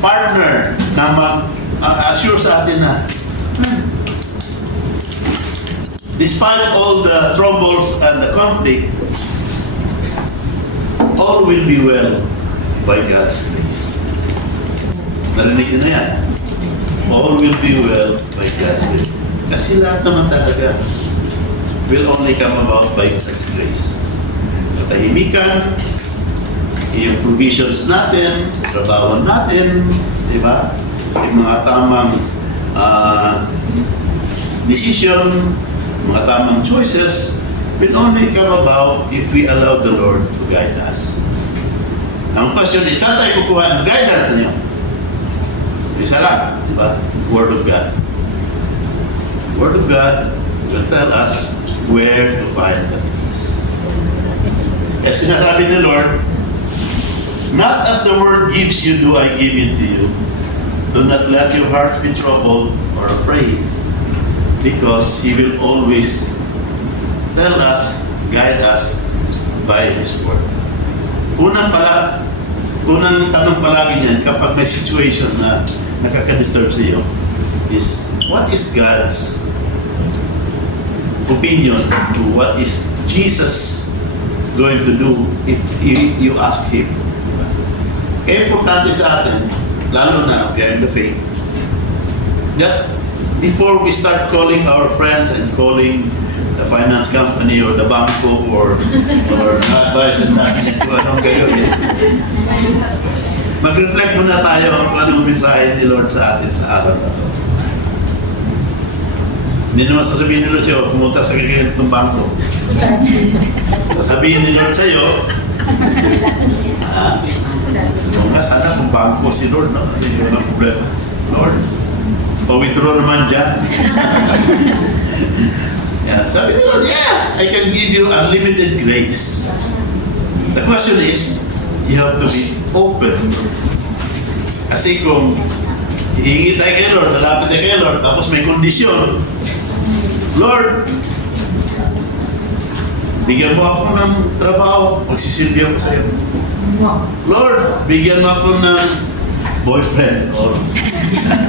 partner na mag-assure sa atin na, despite all the troubles and the conflict, all will be well by God's grace. Narinig na yan. All will be well by God's grace. Kasi lahat naman talaga will only come about by God's grace. Katahimikan, yung provisions natin, trabaho natin, di ba? Yung mga tamang decision, mga tamang choices will only come about if we allow the Lord to guide us. Ang question is, saan tayo kukuha ng guidance na niyo? Isa lang, di ba? Word of God. Word of God will tell us where to find that peace. Kaya sinasabi ni Lord, not as the world gives you, do I give it to you. Do not let your heart be troubled or afraid, because He will always tell us, guide us by His word. Unang tanong palagi niyan kapag may situation na nakaka-disturb sa iyo is, what is God's opinion to what is Jesus going to do if you ask Him? Diba? Kaya importante sa atin, lalo na if we are in the faith, that before we start calling our friends and calling the finance company or the banko or advice and tax, kung anong gagawin, mag-reflect muna tayo kung anong mensahe ni Lord sa atin sa araw na ito. Hindi naman sasabihin ni Lord sa'yo, pumunta sa ganitong bangko. Sasabihin ni Lord sa'yo, sana kung bangko si Lord, no? Hindi walang problema. Lord, pa-withdraw naman dyan. Yeah. Sabi ni Lord, yeah, I can give you unlimited grace. The question is, you have to be open. Kasi kung hihingi tayo kay Lord, lalapit tayo kay Lord, tapos may kondisyon, Lord, bigyan mo ako ng trabaho, magsisilbihan ko sa iyo. Lord, bigyan mo ako ng boyfriend or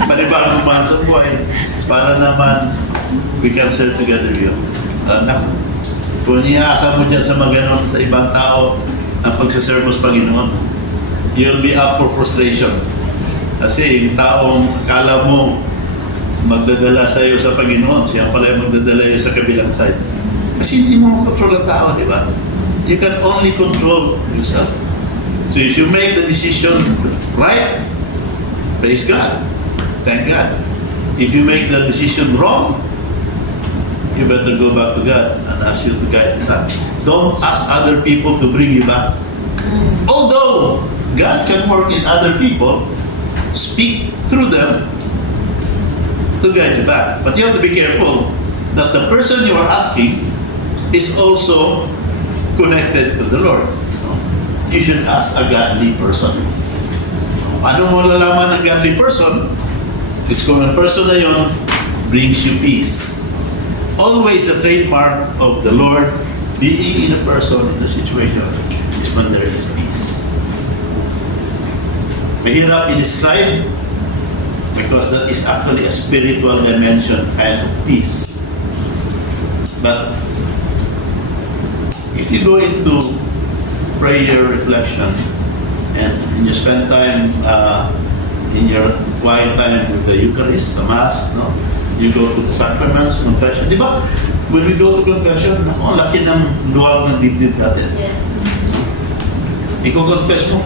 panibagong man sa buhay para naman we can serve together with you. Kung iniasa mo dyan sa mga ganon sa ibang tao ang pagsaserve mo sa Panginoon, you'll be up for frustration. Kasi yung taong akala mo magdadala sa iyo sa Panginoon, siya pala yung magdadala iyo sa kabilang side. Kasi hindi mo control ang tao, di ba? You can only control yourself. So if you make the decision right, praise God. Thank God. If you make the decision wrong, you better go back to God and ask you to guide you back. Don't ask other people to bring you back. Although God can work in other people, speak through them to guide you back. But you have to be careful that the person you are asking is also connected to the Lord. You should ask a godly person. Paano mo lalaman ng godly person? Is kung ang person na yun brings you peace. Always the trademark of the Lord being in a person, in a situation, is when there is peace. Mahirap i-describe because that is actually a spiritual dimension kind of peace. But if you go into prayer, reflection, and you spend time in your quiet time with the Eucharist, the Mass, no? You go to the sacraments, confession. Di ba? When we go to confession, naku, ang laki ng luwag ng dibdib natin. Yes. Iko-confess mo.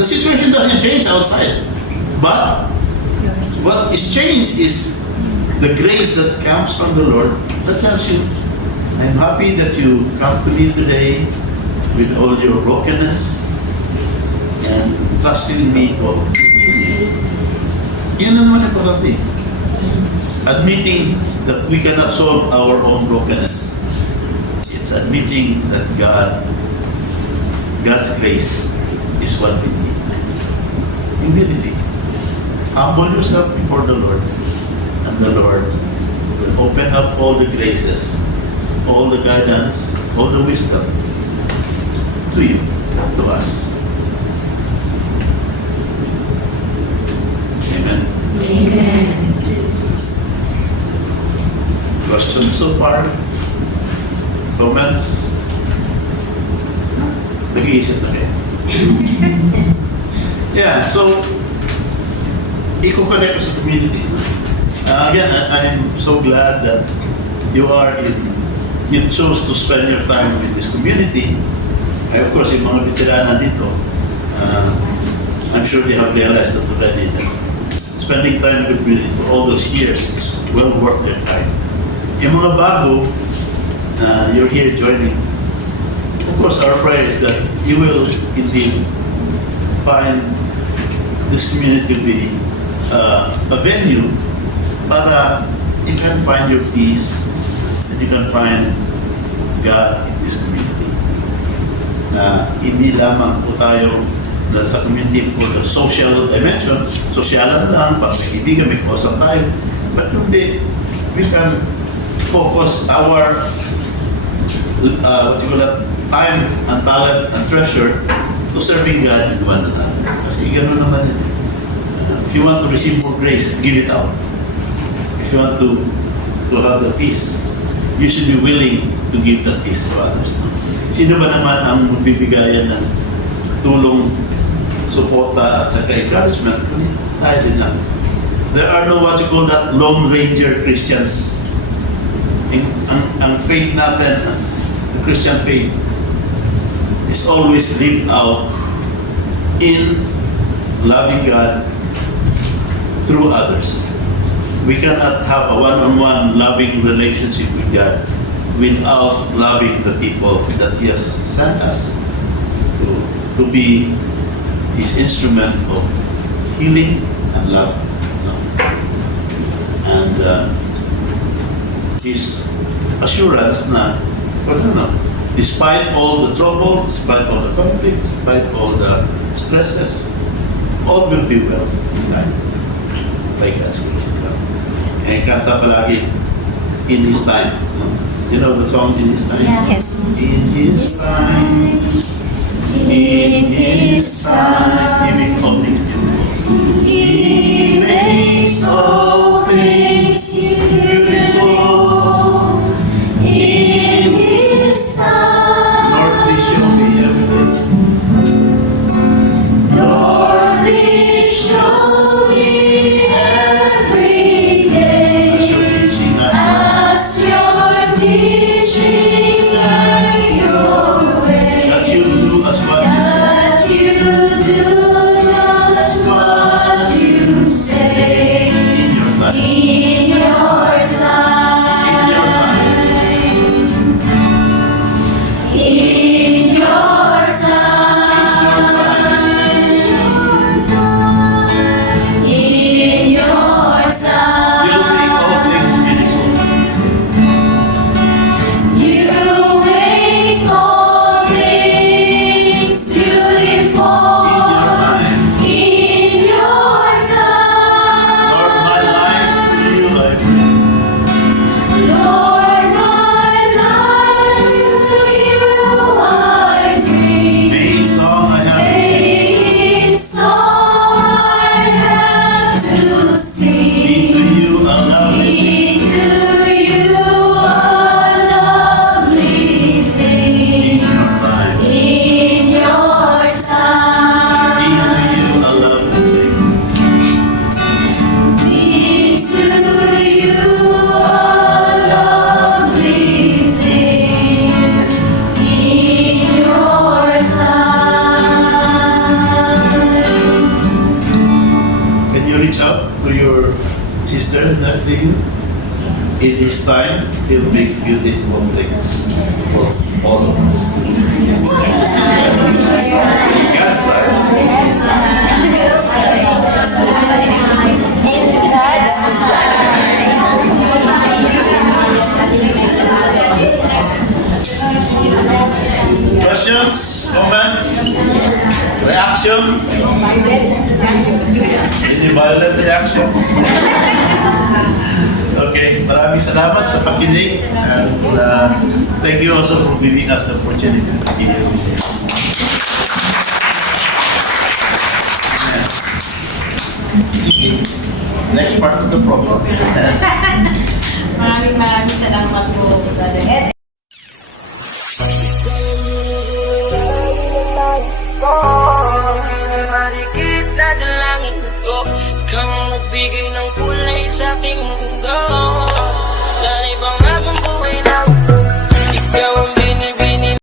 The situation doesn't change outside. But what is changed is the grace that comes from the Lord that tells you, I'm happy that you come to me today with all your brokenness and trusting me to yun na naman importante. Admitting that we cannot solve our own brokenness. It's admitting that God's grace is what we need. Humility. Humble yourself before the Lord, and the Lord will open up all the graces, all the guidance, all the wisdom to you, to us. questions so far? Comments? Nag-iisip na kayo? Yeah, so, i-connect ko sa community. Again, I'm so glad that you chose to spend your time with this community. And of course, yung mga veteranan dito, I'm sure they have realized that already that spending time with the community for all those years is well worth their time. Yung mga bago, you're here joining. Of course, our prayer is that you will indeed find this community to be a venue para you can find your peace and you can find God in this community. Hindi lamang po tayo sa community for the social dimension, sosyalan lang, pag may kaibigan, may kausap tayo. But kundi, we can focus our time and talent and treasure to serving God and one another. Kasi gano'n naman yun. If you want to receive more grace, give it out. If you want to have the peace, you should be willing to give that peace to others. No? Sino ba naman ang magbibigayan ng tulong, suporta at saka encouragement? Tayo din lang. There are no what you call that Lone Ranger Christians. Ang faith natin, the Christian faith, is always lived out in loving God through others. We cannot have a one-on-one loving relationship with God without loving the people that He has sent us to be His instrument of healing and love. No? And His assurance na, despite all the trouble, despite all the conflict, despite all the stresses, all will be well in time. By God's grace. And kanta palagi, in His time. No? You know the song, In His Time? Yes. In His time. In His time. He makes all things beautiful. He makes all things beautiful. In His time. Lord, please show me every day. Lord, please show me every day. As you're teaching us As you're teaching us your way. that you do as what you say. That you do just what you say. In your life. In your time. In your time. In your You'll make all things beautiful. You make all things beautiful. In your time. In your time. Lord, my life to you I bring. Lord, my life to you I bring. May song I have to sing. May song I have to Be sing. to you a lovely thing. Be to you a lovely In thing. your time. In your Be time. to you a lovely thing. Be to you a lovely thing. In your time. Can you reach out to your sister next to you? In His time, He'll make beautiful things for all of us. In God's time. In God's Questions? Comments? Reaction? Any violent reaction? Okay, maraming salamat sa pakinig and thank you also for giving us the opportunity to be here. Next part of the program. Maraming salamat Brother Ed. Marikit na dalangin ko, kang magbigay ng kulay sa aking mundo.